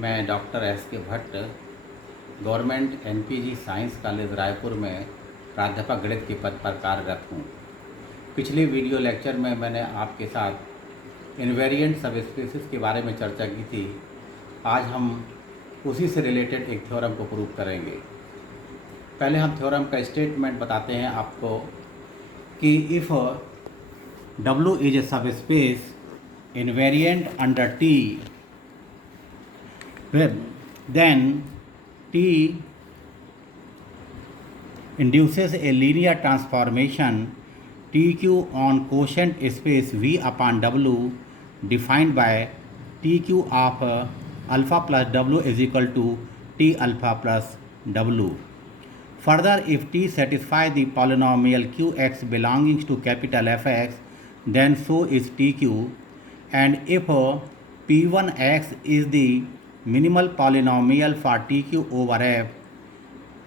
मैं doctor S के Bhatt government NPG science college Raipur में प्राध्यापक गणित के पद पर कार्यरत हूँ। पिछले वीडियो लेक्चर में मैंने आपके साथ इनवेरिएंट सबस्पेसिस के बारे में चर्चा की थी। आज हम उसी से रिलेटेड एक थ्योरम को प्रूव करेंगे। पहले हम थ्योरम का स्टेटमेंट बताते हैं आपको कि if W is a subspace invariant under T, then T induces a linear transformation TQ on quotient space V upon W defined by TQ of alpha plus W is equal to T alpha plus W. Further, if T satisfies the polynomial Qx belonging to capital Fx, then so is TQ, and if P1x is the minimal polynomial for TQ over F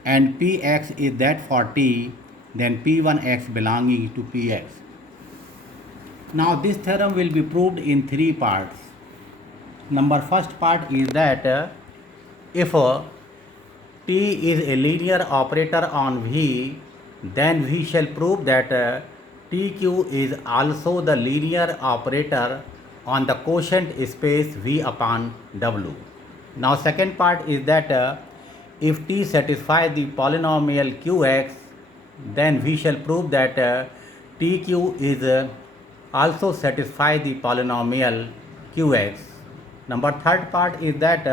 and Px is that for T, then P1x belonging to Px. Now this theorem will be proved in three parts. First part is that if T is a linear operator on V, then we shall prove that TQ is also the linear operator on the quotient space V upon W. Now second part is that if T satisfies the polynomial Qx, then we shall prove that TQ is also satisfy the polynomial Qx. Third part is that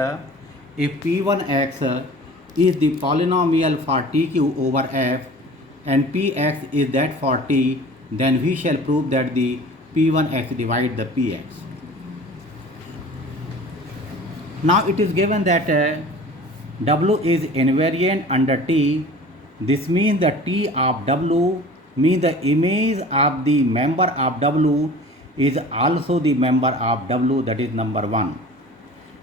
if P1x is the polynomial for TQ over F and Px is that for T, then we shall prove that the P1x divide the Px. Now it is given that W is invariant under T. This means that T of W means the image of the member of W is also the member of W, that is number 1.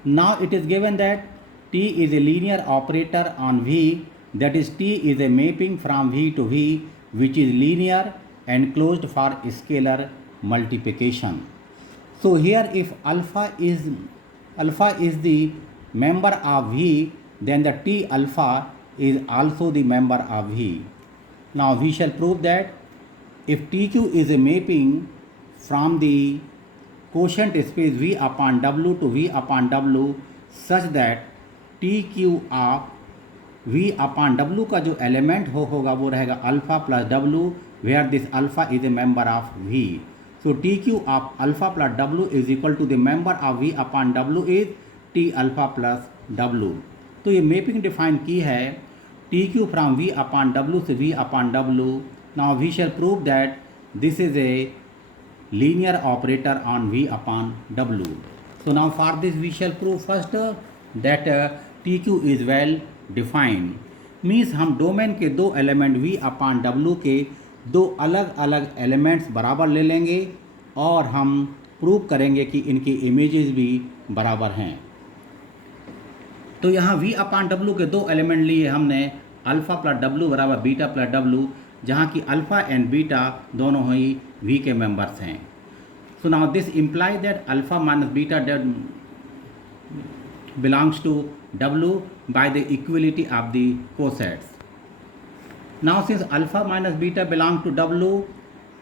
Now it is given that T is a linear operator on V, that is T is a mapping from V to V which is linear and closed for scalar multiplication. So here if alpha is the member of V, then the T alpha is also the member of V. Now we shall prove that if TQ is a mapping from the quotient space V upon W to V upon W such that TQ of V upon W का जो element होगा वो रहेगा alpha plus W, where this alpha is a member of V. So TQ of alpha plus W is equal to the member of V upon W is T alpha plus W. तो ये mapping define की है TQ from V upon W से V upon W. Now we shall prove that this is a linear operator on V upon W. So now for this we shall prove first that TQ is well defined. Means हम domain के दो element V upon W के दो अलग अलग elements बराबर ले लेंगे और हम प्रूव करेंगे कि इनकी इमेजेस भी बराबर हैं। तो यहाँ V upon W के दो एलिमेंट लिए हमने अल्फ़ा प्लस W बराबर बीटा प्लस W, जहाँ की अल्फ़ा एंड बीटा दोनों ही V के मेंबर्स हैं। So now this imply that alpha minus beta belongs to W by the equality of the cosets. Now since alpha minus beta belong to W,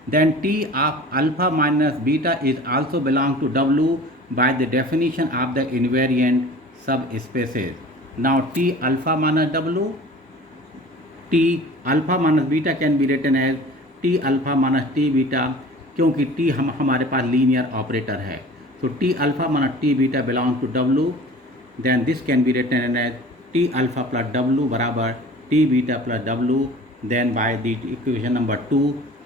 then T of alpha minus beta is also belong to W by the definition of the invariant subspaces. Now T alpha minus W, T alpha minus beta can be written as T alpha minus T beta, क्योंकि T हमारे पास linear operator है. So T alpha minus T beta belong to W, then this can be written as T alpha plus W बराबर T beta plus W. Then by the equation number 2,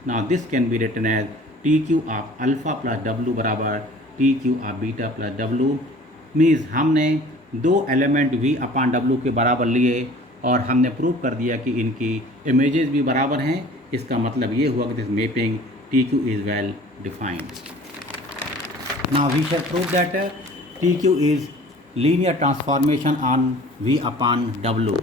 now this can be written as TQ of alpha plus W बराबर TQ of beta plus W. Means हमने दो element V upon W के बराबर लिए और हमने prove कर दिया कि इनकी इमेजेस भी बराबर हैं। इसका मतलब ये हुआ कि this mapping TQ is well defined. Now we shall prove that TQ is linear transformation on V upon W.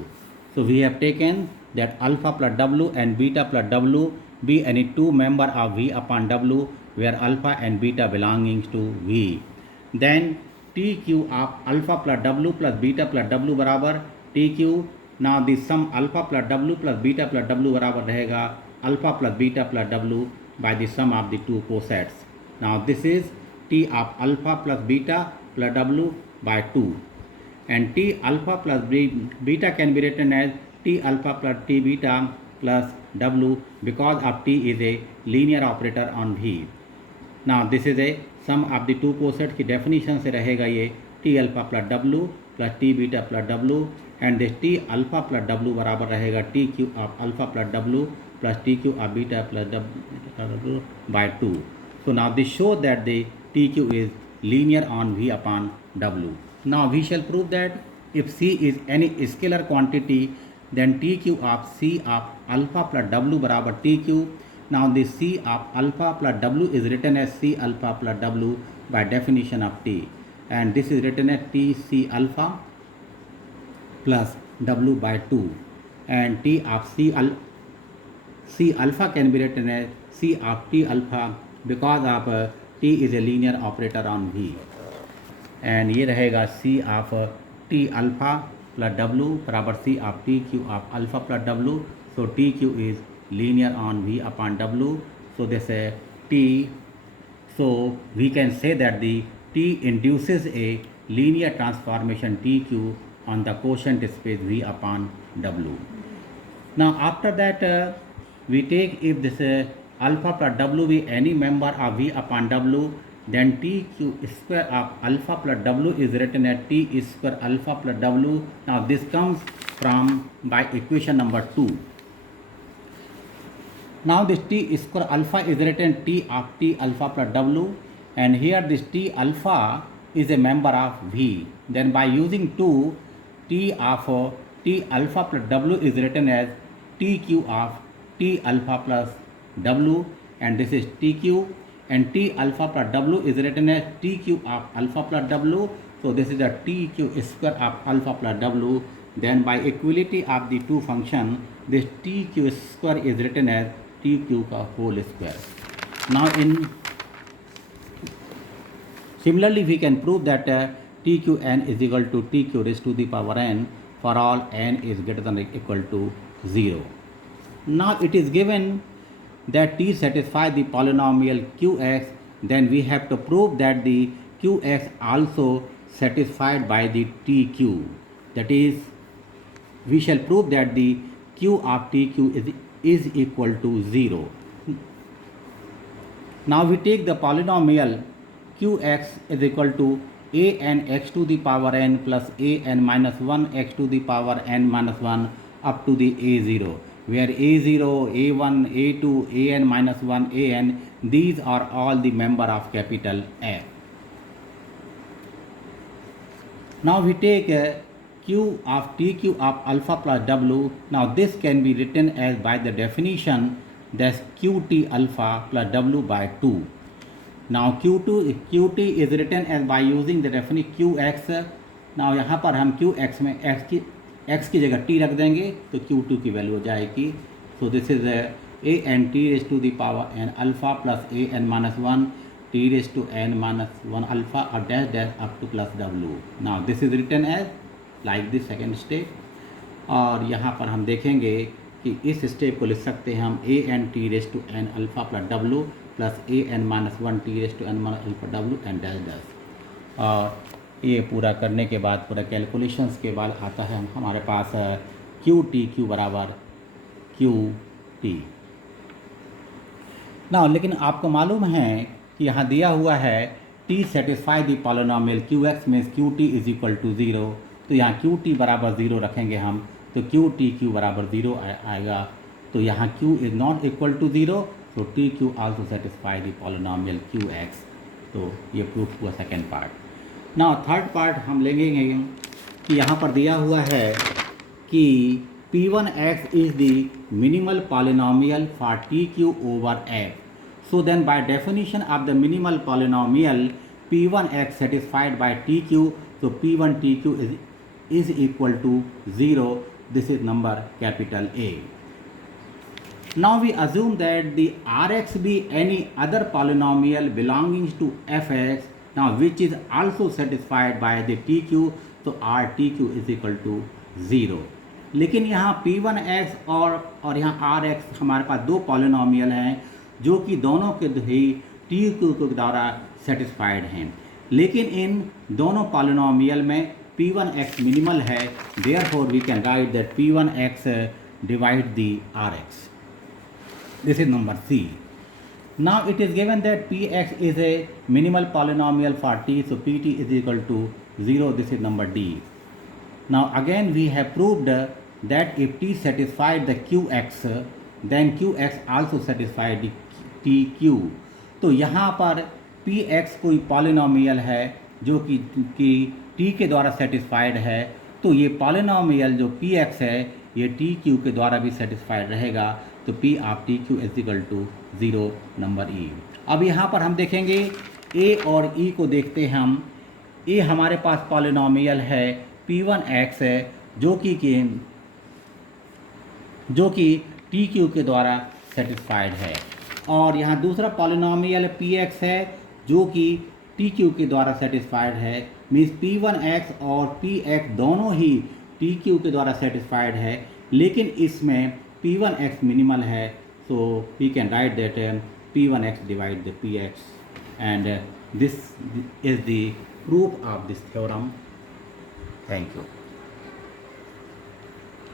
So we have taken that alpha plus W and beta plus W be any two member of V upon W where alpha and beta belonging to V. Then T Q of alpha plus W plus beta plus W बराबर T Q. Now this sum alpha plus W plus beta plus W बराबर रहेगा alpha plus beta plus W by the sum of the two cosets. Now this is T of alpha plus beta plus W by 2 and t alpha plus beta can be written as t alpha plus t beta plus w because of t is a linear operator on v। now this is a sum of the two cosets की definition से रहेगा ये t alpha plus w plus t beta plus w and this t alpha plus w बराबर रहेगा t q of alpha plus w plus t q of beta plus w by 2। so now this show that the t q is linear on v upon w। now we shall prove that if c is any scalar quantity then tq of c of alpha plus w बराबर tq। now this c of alpha plus w is written as c alpha plus w by definition of t and this is written as t c alpha plus w by 2 and t of c alpha can be written as c of t alpha because of t is a linear operator on v and ये रहेगा c of t alpha plus w बराबर c of t q of alpha plus w। so t q is linear on v upon w। so this t, so we can say that the t induces a linear transformation t q on the quotient space v upon w। now after that we take if this alpha plus w be any member of v upon w then t q square of alpha plus w is written as t square alpha plus w। now this comes from by equation number 2। now this t square alpha is written t of t alpha plus w and here this t alpha is a member of v then by using 2 t of t alpha plus w is written as tq of t alpha plus w and this is tq and t alpha plus w is written as tq of alpha plus w। so this is the tq square of alpha plus w then by equality of the two function this tq square is written as tq ka whole square। now in similarly we can prove that tqn is equal to tq raised to the power n for all n is greater than or equal to 0। now it is given that t satisfies the polynomial qx then we have to prove that the qx also satisfied by the tq, that is we shall prove that the q of tq is equal to 0। now we take the polynomial qx is equal to a n x to the power n plus a n minus 1 x to the power n minus 1 up to the a0 where a0, a1, a2, an minus 1, an these are all the member of capital F। now we take q of tq of alpha plus w। now this can be written as by the definition that's qt alpha plus w by 2। now qt is written as by using the definition qx। now यहाँ पर हम qx में x की जगह t रख देंगे तो q2 की वैल्यू हो जाएगी। So this is a n t raised to the power n alpha plus a n minus 1 t raised to n minus 1 alpha or dash dash up to plus w। now this is written as like this second step और यहाँ पर हम देखेंगे कि इस step को लिख सकते हैं हम a n t raised to n alpha plus w plus a n minus 1 t raised to n minus alpha w and dash dash। और ये पूरा करने के बाद पूरा कैलकुलेशंस के बाद आता है हमारे पास क्यू टी क्यू बराबर क्यू टी। ना लेकिन आपको मालूम है कि यहाँ दिया हुआ है t satisfy the polynomial q x means q t is equal to 0। तो यहाँ क्यू टी बराबर 0 रखेंगे हम तो क्यू टी क्यू बराबर 0 आएगा। तो यहाँ q is not equal to 0 तो t q also satisfy the polynomial q x. तो ये प्रूफ हुआ सेकेंड पार्ट। ना थर्ड पार्ट हम लेंगे कि यहाँ पर दिया हुआ है कि p1x is the minimal polynomial for tq over f। so then by definition of the minimal polynomial p1x satisfied by tq, so p1 tq is equal to 0। this is number capital A। now we assume that the Rx be any other polynomial belonging to fx now which is also satisfied by the TQ, तो RTQ is equal to 0। लेकिन यहाँ P1x और यहाँ Rx हमारे पास दो polynomial हैं जो कि दोनों के ही TQ के द्वारा सेटिस्फाइड हैं, लेकिन इन दोनों पॉलिनोमियल में P1x मिनिमल है, therefore we can write that P1x divide the Rx. This is number C. Now it is given that Px is a minimal polynomial for t, so Pt is equal to 0. This is number D. Now again we have proved that if t satisfied the Qx, then Qx also satisfied the Tq. तो यहाँ पर Px कोई polynomial है जो कि t के द्वारा satisfied है, तो ये पॉलिनोमियल जो Px है ये Tq के द्वारा भी सेटिस्फाइड रहेगा, तो P of TQ is equal to 0 number E। अब यहाँ पर हम देखेंगे A और E को देखते हैं हम। A हमारे पास पॉलिनोमियल है P1x है जो कि TQ के द्वारा सेटिस्फाइड है, और यहाँ दूसरा पॉलिनोमियल Px है जो कि TQ के द्वारा सेटिस्फाइड है। मीन्स P1x और Px दोनों ही TQ के द्वारा सेटिस्फाइड है, लेकिन इसमें P1x मिनिमल है, so we can write that P1x divide the Px, and this is the proof of this theorem. Thank you.